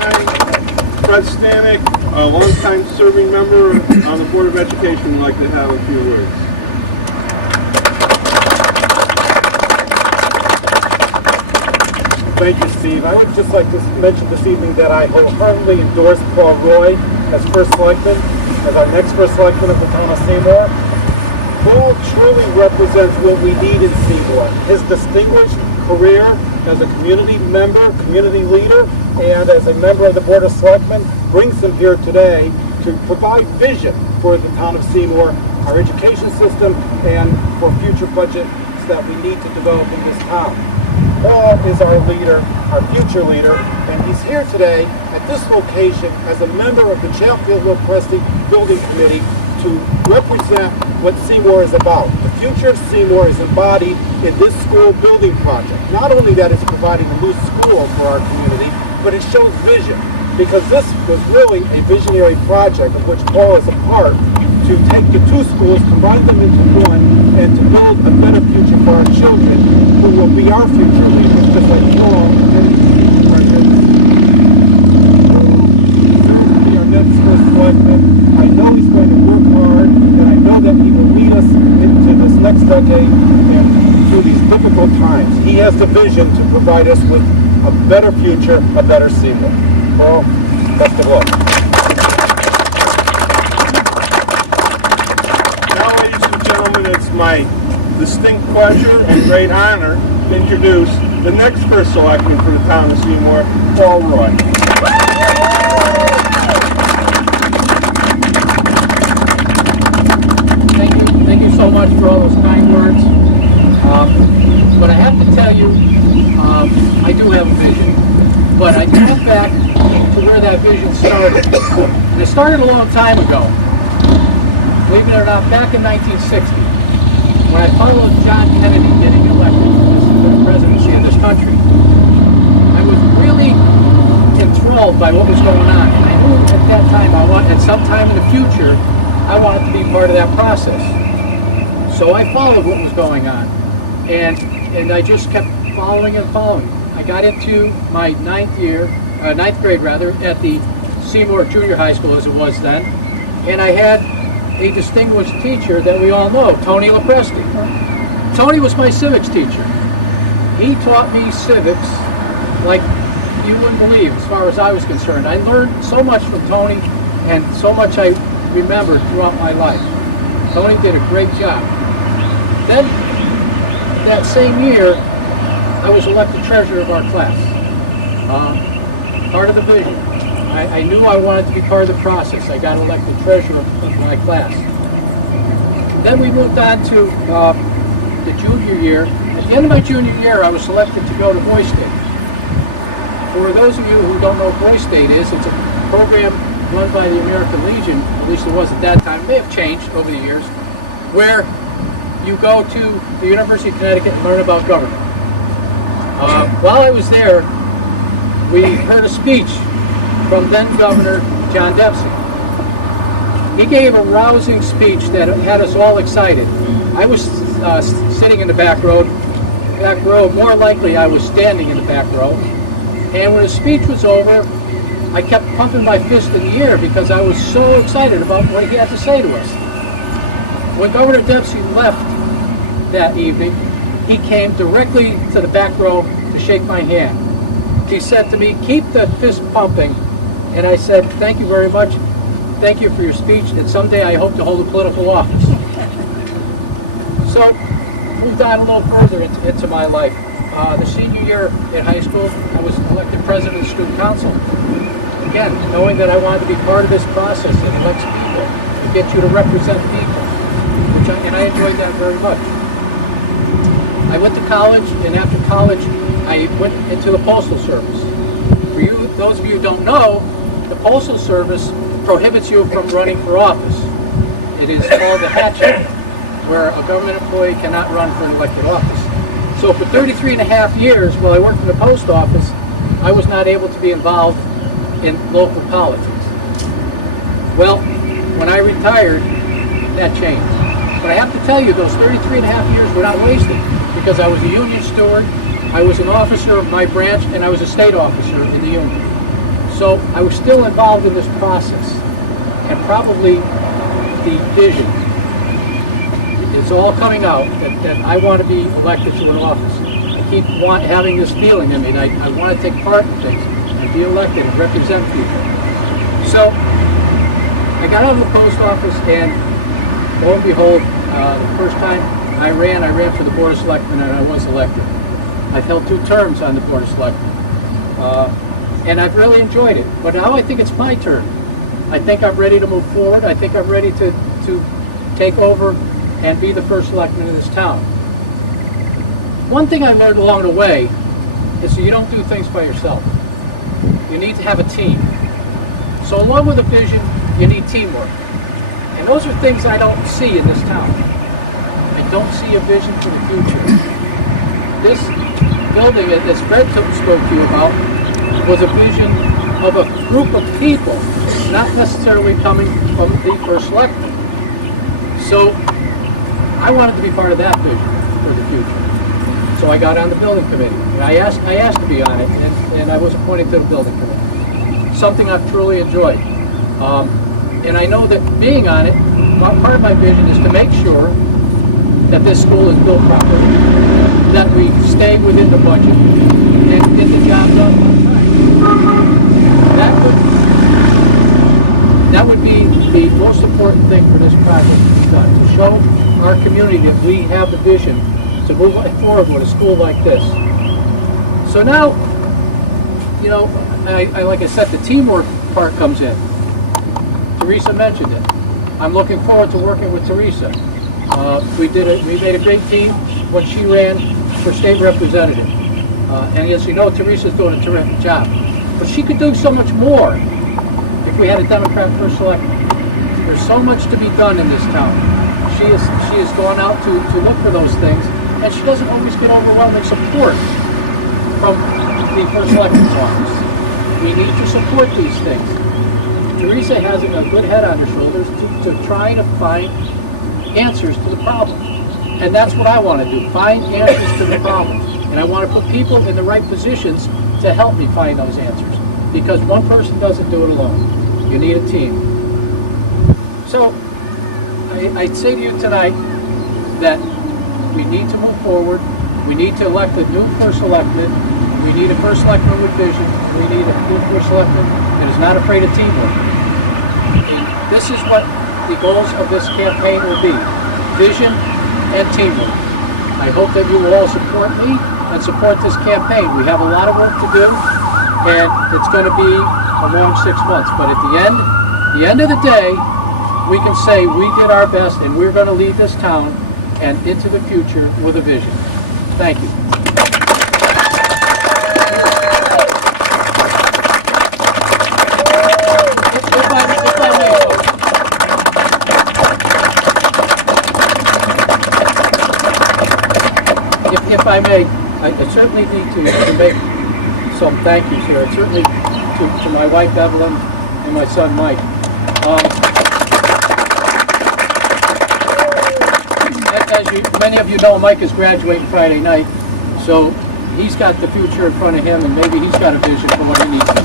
Fred Stanek, a longtime serving member on the Board of Education, would like to have a few words. Thank you, Steve. I would just like to mention this evening that I wholeheartedly endorse Paul Roy as first selectman, as our next first selectman of the town of Seymour. Paul truly represents what we need in Seymour. His distinguished career as a community member, community leader, and as a member of the Board of Selectmen brings him here today to provide vision for the town of Seymour, our education system, and for future budgets that we need to develop in this town. Paul is our leader, our future leader, and he's here today at this location as a member of the Chatfield-Lopresti Building Committee to represent what Seymour is about. The future of Seymour is embodied in this school building project. Not only that it's providing a new school for our community, but it shows vision, because this was really a visionary project of which Paul is a part, to take the two schools, combine them into one, and to build a better future for our children, who will be our future leaders, just like Paul and be our next first selectman. I know he's going to work hard, and I know that he will lead us into this next decade and through these difficult times. He has the vision to provide us with a better future, a better Seymour. Paul, best of luck. It's my distinct pleasure and great honor to introduce the next first selectman for the town of Seymour, Paul Roy. Thank you so much for all those kind words. But I have to tell you, I do have a vision. But I come back to where that vision started. And it started a long time ago. Believe it or not, back in 1960, when I followed John Kennedy getting elected to the presidency of this country, I was really enthralled by what was going on. And I knew at that time, at some time in the future, I wanted to be part of that process. So I followed what was going on. And I just kept following and following. I got into my ninth grade at the Seymour Junior High School, as it was then, and I had a distinguished teacher that we all know, Tony Lopresti. Tony was my civics teacher. He taught me civics like you wouldn't believe as far as I was concerned. I learned so much from Tony and so much I remembered throughout my life. Tony did a great job. Then, that same year, I was elected treasurer of our class. Part of the vision. I knew I wanted to be part of the process. I got elected treasurer of my class. Then we moved on to the junior year. At the end of my junior year, I was selected to go to Boy State. For those of you who don't know what Boy State is, it's a program run by the American Legion, at least it was at that time, it may have changed over the years, where you go to the University of Connecticut and learn about government. While I was there, we heard a speech from then Governor John Dempsey. He gave a rousing speech that had us all excited. I was sitting in the back row. More likely I was standing in the back row. And when his speech was over, I kept pumping my fist in the air because I was so excited about what he had to say to us. When Governor Dempsey left that evening, he came directly to the back row to shake my hand. He said to me, "Keep the fist pumping." And I said, "Thank you very much. Thank you for your speech, and someday I hope to hold a political office." So, moved on a little further into my life. The senior year in high school, I was elected president of the student council. Again, knowing that I wanted to be part of this process that elects people, to get you to represent people, and I enjoyed that very much. I went to college, and after college, I went into the Postal Service. For you, those of you who don't know, the Postal Service prohibits you from running for office. It is called the Hatch Act, where a government employee cannot run for an elected office. So for 33 and a half years, while I worked in the post office, I was not able to be involved in local politics. Well, when I retired, that changed. But I have to tell you, those 33 and a half years were not wasted, because I was a union steward, I was an officer of my branch, and I was a state officer in the union. So I was still involved in this process, and probably the vision is all coming out that I want to be elected to an office. I keep having this feeling in me that I want to take part in things and be elected and represent people. So I got out of the post office, and lo and behold, the first time I ran for the Board of Selectmen, and I was elected. I've held 2 terms on the Board of Selectmen, and I've really enjoyed it. But now I think it's my turn. I think I'm ready to move forward. I think I'm ready to take over and be the first selectman of this town. One thing I learned along the way is that you don't do things by yourself. You need to have a team. So along with a vision, you need teamwork. And those are things I don't see in this town. I don't see a vision for the future. This building that Fred spoke to you about was a vision of a group of people, not necessarily coming from the first selectman. So I wanted to be part of that vision for the future. So I got on the building committee. And I asked to be on it, and I was appointed to the building committee. Something I've truly enjoyed. And I know that being on it, part of my vision is to make sure that this school is built properly, that we stay within the budget, and get the job done on time. That would be the most important thing for this project to be done, to show our community that we have the vision to move forward with a school like this. So now, you know, like I said, the teamwork part comes in. Teresa mentioned it. I'm looking forward to working with Teresa. We made a great team when she ran for state representative. And as you know, Teresa's doing a terrific job. But she could do so much more if we had a Democrat first selectman. There's so much to be done in this town. She has gone out to look for those things, and she doesn't always get overwhelming support from the first selectman's office. We need to support these things. Teresa has a good head on her shoulders to try to find answers to the problem. And that's what I want to do, find answers to the problems. And I want to put people in the right positions to help me find those answers. Because one person doesn't do it alone. You need a team. So, I'd say to you tonight that we need to move forward. We need to elect a new first selectman. We need a first selectman with vision. We need a new first selectman that is not afraid of teamwork. And this is what the goals of this campaign will be. Vision and teamwork. I hope that you will all support me and support this campaign. We have a lot of work to do, and it's going to be a long 6 months. But at the end of the day, we can say we did our best, and we're going to lead this town and into the future with a vision. Thank you. If I may, I certainly need to make some thank yous here. Certainly to my wife Evelyn and my son Mike. As many of you know, Mike is graduating Friday night, so he's got the future in front of him, and maybe he's got a vision for what he needs to do.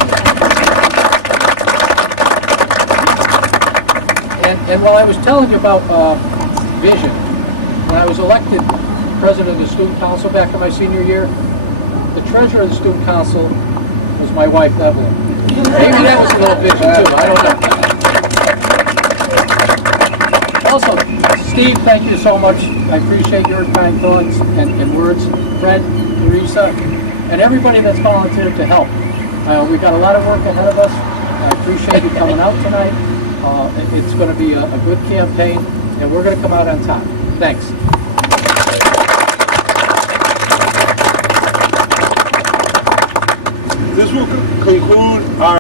And while I was telling you about vision, when I was elected president of the student council back in my senior year, the treasurer of the student council was my wife Evelyn. Maybe that was a little vision too, I don't know. Also, Steve, thank you so much. I appreciate your kind thoughts and words. Fred, Teresa, and everybody that's volunteered to help. We've got a lot of work ahead of us. I appreciate you coming out tonight. It's going to be a good campaign, and we're going to come out on top. Thanks. This will conclude our